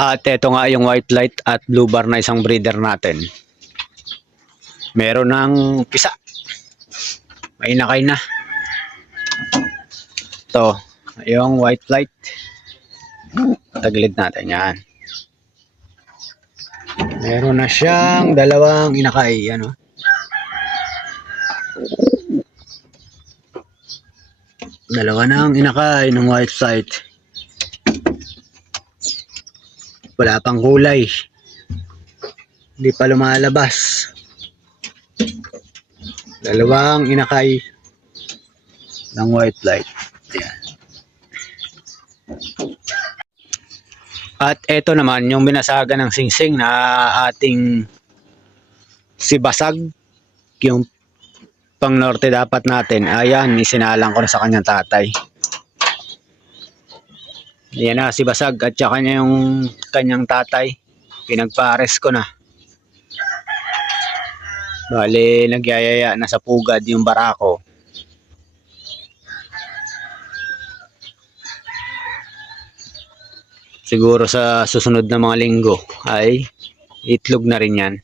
At ito nga yung white light at blue bar na isang breeder natin. Meron ng pisa. May inakay na. Ito, yung white light. Tagilid natin yan. Meron na siyang dalawang inakay. Ano? Dalawa nang inakay ng white light. Wala pang kulay. Hindi pa lumalabas. Dalawang inakay ng white light. Ayan. At ito naman yung binasagan ng singsing na ating si Basag. Yung pang norte dapat natin. Ayan, isinalang ko na sa kanyang tatay. Ayan na si Basag at saka niya yung kanyang tatay. Pinagpares ko na. Bale, nagyayaya na sa pugad yung barako. Siguro sa susunod na mga linggo ay itlog na rin yan.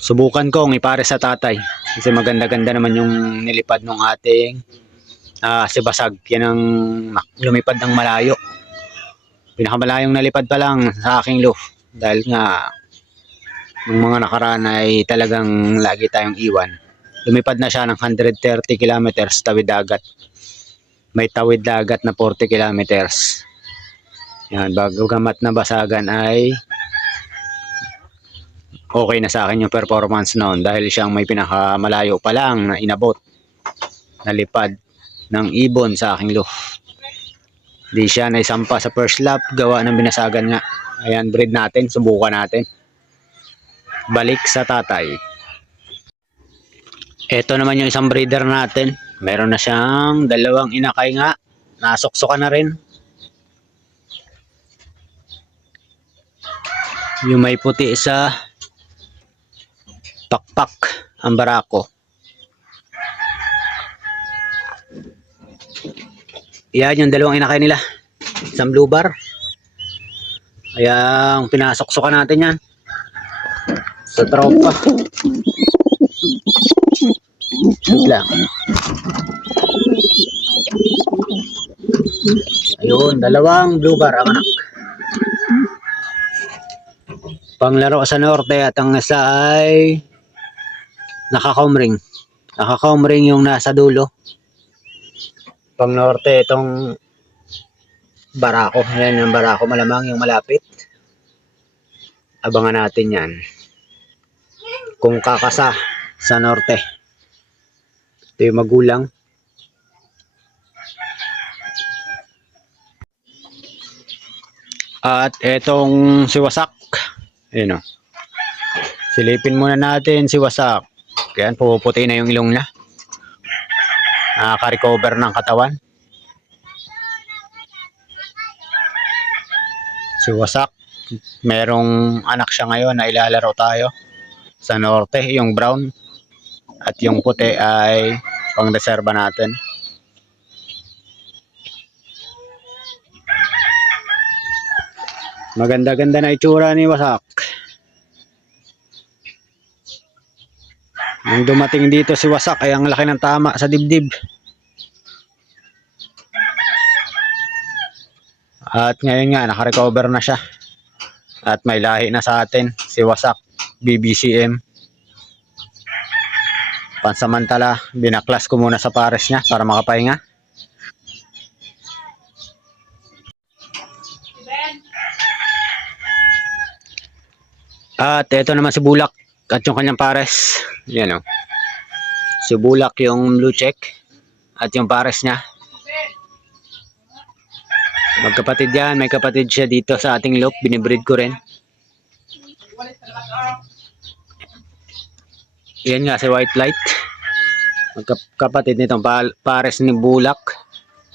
Subukan kong ipare sa tatay. Kasi maganda-ganda naman yung nilipad ng ating si Basag. Yan ang lumipad ng malayo. Pinakamalayong nalipad pa lang sa aking loof. Dahil nga ng mga nakaraan ay talagang lagi tayong iwan. Lumipad na siya ng 130 kilometers tawid dagat. May tawid dagat na 40 kilometers. Yan, bago gamat na Basagan ay okay na sa akin yung performance noon dahil siyang may pinakamalayo pa lang na inabot na lipad ng ibon sa aking loof. Di siya naisampa sa first lap gawa ng binasagan nga. Ayan, breed natin, subukan natin. Balik sa tatay. Ito naman yung isang breeder natin. Meron na siyang dalawang inakay nga. Nasuksukan na rin. Yung may puti sa pakpak ang barako. Yan yung dalawang inakay nila. Isang blue bar. Ayan, pinasuksukan natin yan. Sa tropa. Wait lang. Ayun, dalawang blue bar ang anak. Panglaro sa norte at ang isa ay nakakomring. Nakakomring yung nasa dulo. Pang norte itong barako. Yan yung barako malamang yung malapit. Abangan natin yan. Kung kakasa sa norte. Ito yung magulang. At etong si Wasak. Ayan o. Silipin muna natin si Wasak. Kaya puputi na yung ilong niya. Nakaka-recover ng katawan. Si Wasak, merong anak siya ngayon na ilalaro tayo sa norte, yung brown. At yung puti ay pang-reserva natin. Maganda-ganda na itsura ni Wasak. Nung dumating dito si Wasak ay ang laki ng tama sa dibdib. At ngayon nga naka-recover na siya. At may lahi na sa atin si Wasak BBCM. Pansamantala, binaklas ko muna sa pares niya para makapahinga. At ito naman si Bulak at yung kanyang pares. Yan o. Si Bulak yung blue check at yung pares niya. Magkapatid yan. May kapatid siya dito sa ating loop. Binibreed ko rin. Yan nga si White Light. Magkapatid nitong pares ni Bulak.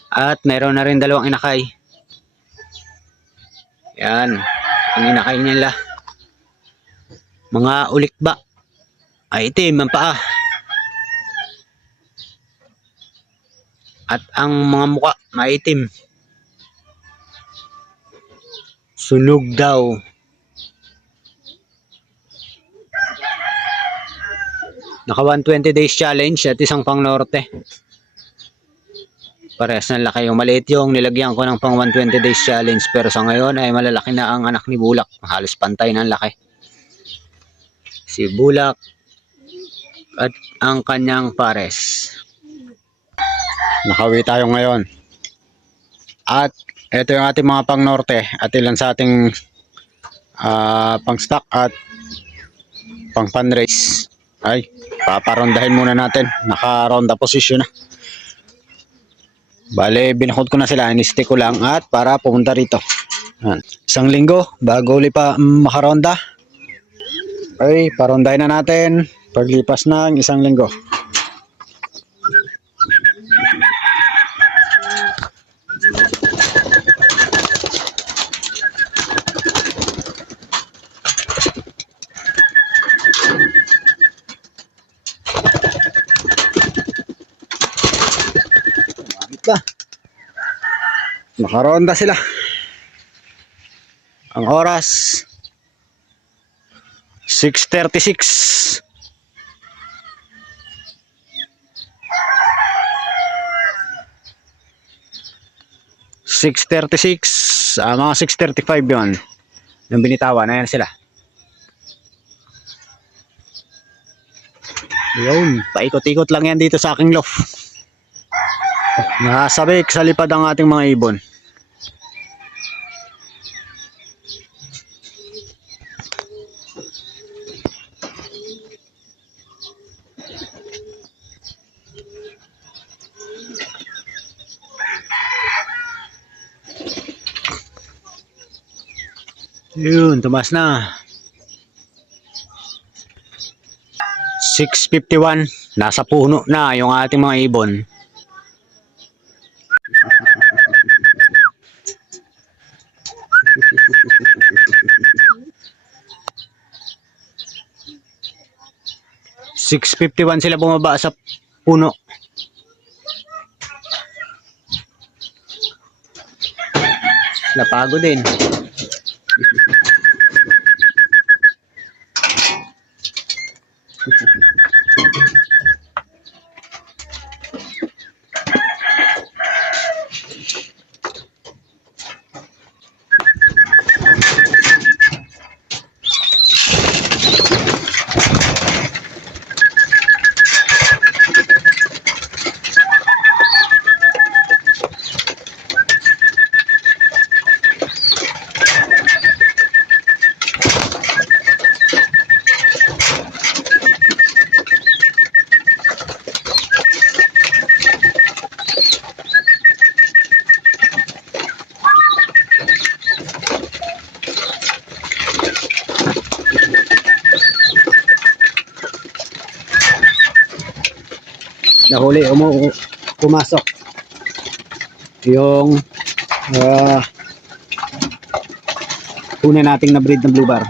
At meron na rin dalawang inakay. Yan. Ang inakay nila. Mga ulikba. Ay itim ang paa. At ang mga muka maitim. Sunog daw. Naka 120 days challenge at isang pang norte. Parehas ng laki. Yung maliit yung nilagyan ko ng pang 120 days challenge. Pero sa ngayon ay malalaki na ang anak ni Bulak. Halos pantay ng laki. Si Bulak at ang kanyang pares. Nakawi tayo ngayon. At ito yung ating mga pang norte. At ilan sa ating pang stock at pang fundraise. Ay, paparondahin muna natin. Naka-ronda position na. Bale, binakod ko na sila. Iniste ko lang at para pumunta rito. Isang linggo bago uli pa makaronda. Ay, parondahin na natin. Paglipas ng isang linggo. Nakaronda sila. Ang oras 6:36. Mga 6:35 yon. Yung binitawan na yan sila. Yun, paikot-ikot lang yan dito sa aking loft. Nakasabik sa lipad ang ating mga ibon. Yun, tumas na. 6:51. Nasa puno na yung ating mga ibon. (6:51) sila bumaba sa puno. Napagod din. Nahuli, pumasok yung una nating na breed ng blue bar.